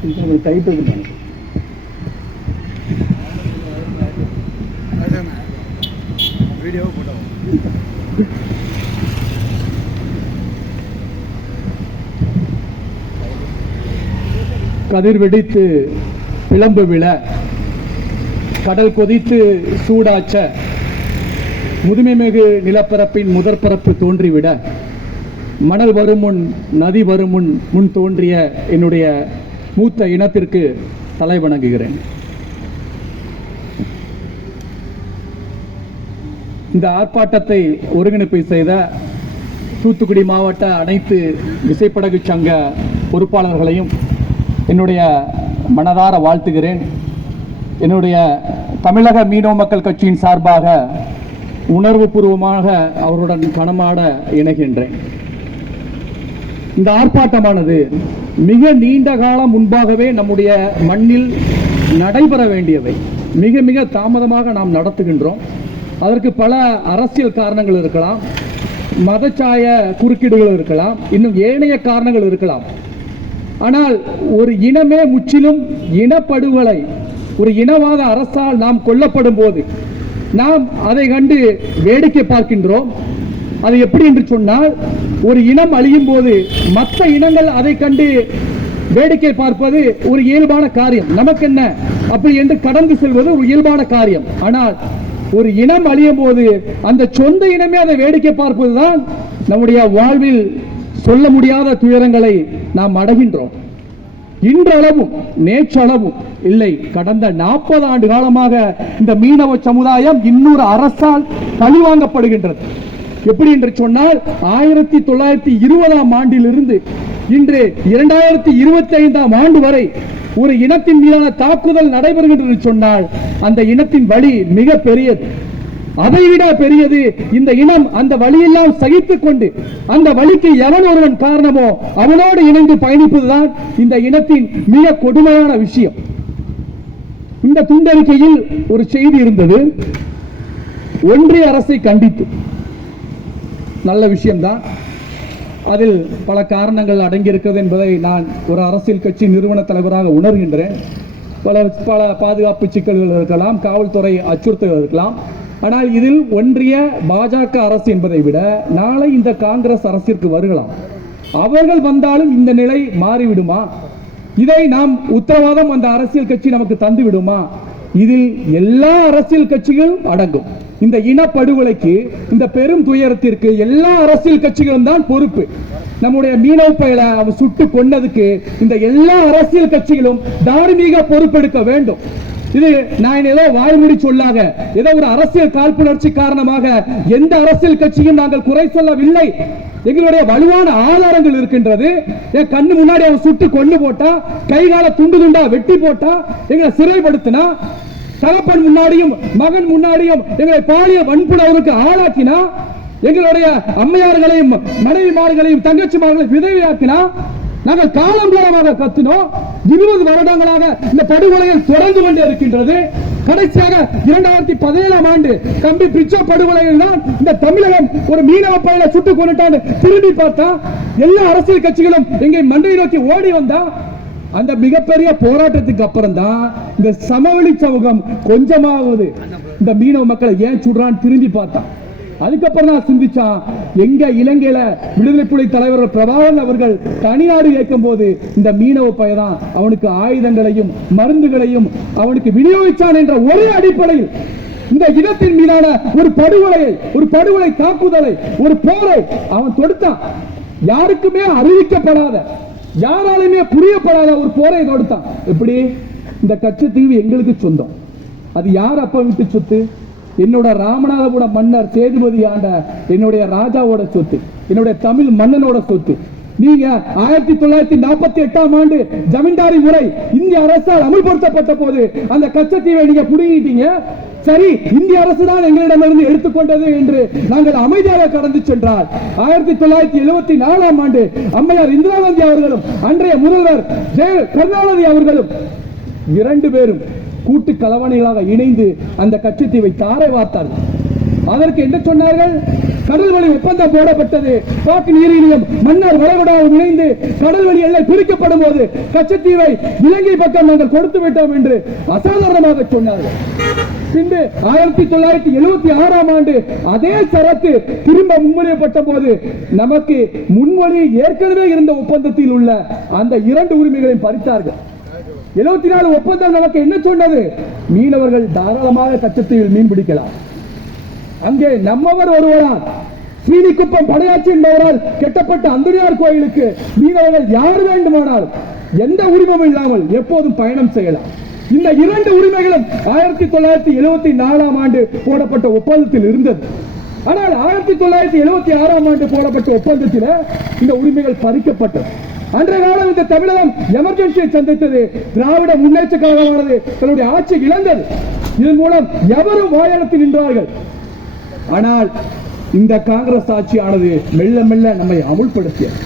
கதிர் வெடித்து பிளம்பு விழ, கடல் கொதித்து சூடாச்ச, முதுமைமிகு நிலப்பரப்பின் முதற்பரப்பு தோன்றிவிட, மணல் வரும் முன் நதி வரும் முன் தோன்றிய என்னுடைய மூத்த இனத்திற்கு தலை வணங்குகிறேன். இந்த ஆர்ப்பாட்டத்தை ஒருங்கிணைப்பு செய்த தூத்துக்குடி மாவட்ட அனைத்து விசைப்படகு சங்க பொறுப்பாளர்களையும் என்னுடைய மனதார வாழ்த்துகிறேன். என்னுடைய தமிழக மீனவ மக்கள் கட்சியின் சார்பாக உணர்வு பூர்வமாக அவருடன் கனமாட இணைகின்றேன். இந்த ஆர்ப்பாட்டமானது மிக நீண்ட காலம் முன்பாகவே நம்முடைய மண்ணில் நடைபெற வேண்டியவை. மிக மிக தாமதமாக நாம் நடத்துகின்றோம். அதற்கு பல அரசியல் காரணங்கள் இருக்கலாம், மதச்சாய குறுக்கீடுகள் இருக்கலாம், இன்னும் ஏனைய காரணங்கள் இருக்கலாம். ஆனால் ஒரு இனமே முற்றிலும் இனப்படுகொலை, ஒரு இனவாத அரசால் நாம் கொல்லப்படும் போது நாம் அதை கண்டு வேடிக்கை பார்க்கின்றோம். அது எப்படி என்று சொன்னால், ஒரு இனம் அழியும் போது மற்ற இனங்கள் அதை கண்டு வேடிக்கை பார்ப்பது ஒரு இயல்பான காரியம். நமக்கு என்ன அப்படி என்று கடந்து செல்வது ஒரு இயல்பான காரியம். ஆனால் ஒரு இனம் அழியும் போது அந்த சொந்த இனமே அதை வேடிக்கை பார்ப்பதுதான் நம்முடைய வாழ்வில் சொல்ல முடியாத துயரங்களை நாம் அடைகின்றோம். இன்றளவும் நேற்றளவும் இல்லை, கடந்த 40 ஆண்டு காலமாக இந்த மீனவ சமுதாயம் இன்னொரு அரசால் பழிவாங்கப்படுகின்றது. எப்படி என்று சொன்னால், 1920ஆம் ஆண்டிலிருந்து இன்று 2025ஆம் ஆண்டு வரை ஒரு இனத்தின் மீதான தாக்குதல் நடைபெறுகின்றது சொன்னால் அந்த இனத்தின் வலி மிக பெரியது. அதைவிட பெரியது, இந்த இனம் அந்த வழியெல்லாம் சகித்துக் கொண்டு அந்த வழிக்கு எவன் ஒருவன் காரணமோ அவனோடு இணைந்து பயணிப்பதுதான் இந்த இனத்தின் மிக கொடுமையான விஷயம். இந்த துண்டறிக்கையில் ஒரு செய்தி இருந்தது, ஒன்றிய அரசை கண்டித்து. நல்ல விஷயம்தான். அதில் பல காரணங்கள் அடங்கியிருக்கிறது என்பதை நான் ஒரு அரசியல் கட்சி நிறுவன தலைவராக உணர்கின்றேன். பல பாதுகாப்பு சிக்கல்கள் இருக்கலாம், காவல்துறை அச்சுறுத்தல் இருக்கலாம். ஆனால் இதில் ஒன்றிய பாஜக அரசு என்பதை விட நாளை இந்த காங்கிரஸ் அரசிற்கு வருகலாம். அவர்கள் வந்தாலும் இந்த நிலை மாறிவிடுமா? இதை நாம் உத்தரவாதம் அந்த அரசியல் கட்சி நமக்கு தந்து விடுமா? இதில் எல்லா அரசியல் கட்சிகளும் அடங்கும். இந்த இனப்படுகொலைக்கு, இந்த பெரும் துயரத்திற்கு எல்லா அரசியல் கட்சிகளும் தான் பொறுப்பு. நம்முடைய மீனவ பயலை அவர் சுட்டு கொன்னதுக்கு இந்த எல்லா அரசியல் கட்சிகளும் தார்மீக பொறுப்பெடுக்க வேண்டும். இது நான் ஏதோ வாய்மொழி சொல்லாக, ஏதோ ஒரு அரசியல் காழ்ப்புணர்ச்சி காரணமாக எந்த அரசியல் கட்சியும் நாங்கள் குறை சொல்லவில்லை. எங்களுடைய வலுவான ஆதாரங்கள் இருக்கின்றது. என் கண்ணு முன்னாடி அவன் சுட்டு கொண்டு போட்டா, கைகால துண்டு துண்டா வெட்டி போட்டா, எங்களை சிறைப்படுத்தினா, தகப்பன் முன்னாடியும் மகன் முன்னாடியும் எங்களை பாலியல் வன்புணர்வுக்கு ஆளாக்கினா, எங்களுடைய அம்மையார்களையும் மனைவிமார்களையும் தங்கச்சிமார்களையும் விதவையாக்கினா, நாங்கள் காலங்காலமாக கத்தினோம். 20 வருடங்களாக இந்த படுகொலைகள் தொடர்ந்து கொண்டே இருக்கின்றது. கடைசியாக 2017ஆம் ஆண்டு கம்பி பிச்சோ படுகொலைகள் தான் இந்த தமிழகம் ஒரு மீனவ பயில சுட்டுக் கொண்டுட்டான்னு திரும்பி பார்த்தா எல்லா அரசியல் கட்சிகளும் எங்கே மண்டை நோக்கி ஓடி வந்தா, அந்த மிகப்பெரிய போராட்டத்துக்கு அப்புறம் தான் இந்த சமவெளி சமூகம் கொஞ்சமாவது இந்த மீனவ மக்களை ஏன் சுடுறான்னு திரும்பி பார்த்தா. அதுக்கப்புறம் தான் சிந்திச்சான், எங்க இலங்கையில விடுதலை புலி தலைவர் பிரபாகரன் அவர்கள் தனிநாடு இயக்கும் போது இந்த மீனவ பையதான் அவனுக்கு ஆயுதங்களையும் மருந்துகளையும் அவனுக்கு விநியோகிச்சான் என்ற ஒரே அடிப்படையில் இந்த இனத்தின் மீதான ஒரு படுகொலை தாக்குதலை, ஒரு போரை அவன் தொடுத்தான். யாருக்குமே அறிவிக்கப்படாத, யாராலுமே புரியப்படாத ஒரு போரை தொடுத்தான். எப்படி? இந்த கச்சத்தீவு எங்களுக்கு சொந்தம். அது யார் அப்ப விட்டு சொத்து? என்னோட ராமநாதபுரம் மன்னர் சேதுபதி ஆண்ட என்னுடைய ராஜாவோட சொத்து, என்னுடைய தமிழ் மன்னனோட சொத்து. நீங்க 1948ஆம் ஆண்டு ஜமீன்தாரி முறை இந்திய அரசால் அமல்படுத்தப்பட்ட போது அந்த கச்சத்தீவை நீங்க புடுங்கிட்டீங்க. சரி, இந்திய அரசு தான் எங்களிடமிருந்து எடுத்துக்கொண்டது என்று நாங்கள் அமைதியாக கடந்து சென்றால், 1974ஆம் ஆண்டு அம்மையார் இந்திரா காந்தி அவர்களும் அன்றைய முதல்வர் கருணாநிதி அவர்களும் 2 பேரும் கூட்டு கலவணைகளாக இணைந்து அந்த கச்சத்தீவை தாரை வார்த்தார்கள். அதற்கு என்ன சொன்னார்கள்? கடல் வழி ஒப்பந்தம் போடப்பட்டது. பாக்கு நீரிழியம் மன்னர் வளைகுடாவும் இணைந்து கடல் வழி எல்லை பிரிக்கப்படும் போது கச்சத்தீவை இலங்கை பக்கம் நாங்கள் கொடுத்து விட்டோம் என்று அசாதாரணமாக சொன்னார்கள். பின்பு 1976ஆம் ஆண்டு அதே சரத்து திரும்ப முன்மொழியப்பட்ட போது நமக்கு முன்மொழி ஏற்கனவே இருந்த ஒப்பந்தத்தில் உள்ள அந்த 2 உரிமைகளையும் பறித்தார்கள். 74 ஒப்பந்தம் நமக்கு என்ன சொன்னது? மீனவர்கள் தாராளமாக கச்சத்தீவில் மீன் பிடிக்கலாம். அங்கே நம்மவர் ஒருவரால் சீனிக்குப்பம் படையாச்சி என்பவரால் கெட்டப்பட்ட அந்தனியார் கோயிலுக்கு மீனவர்கள் யார் வேண்டுமானாலும் எந்த உரிமையும் இல்லாமல் எப்போதும் பயணம் செய்யலாம். இந்த 2 உரிமைகளும் 1974ஆம் ஆண்டு போடப்பட்ட ஒப்பந்தத்தில் இருந்தது. ஆனால் 1976ஆம் ஆண்டு போடப்பட்ட ஒப்பந்தத்தில் இந்த உரிமைகள் பறிக்கப்பட்டது. அன்றைய காலம் இந்த தமிழகம் எமர்ஜென்சியை சந்தித்தது. திராவிட முன்னேற்ற கழகமானது தன்னுடைய ஆட்சி இழந்தது. இதன் மூலம் எவரும் வாயெடுத்து நின்றார்கள். ஆனால் இந்த காங்கிரஸ் ஆட்சியானது மெல்ல மெல்ல நம்மை அமுல்படுத்தியது.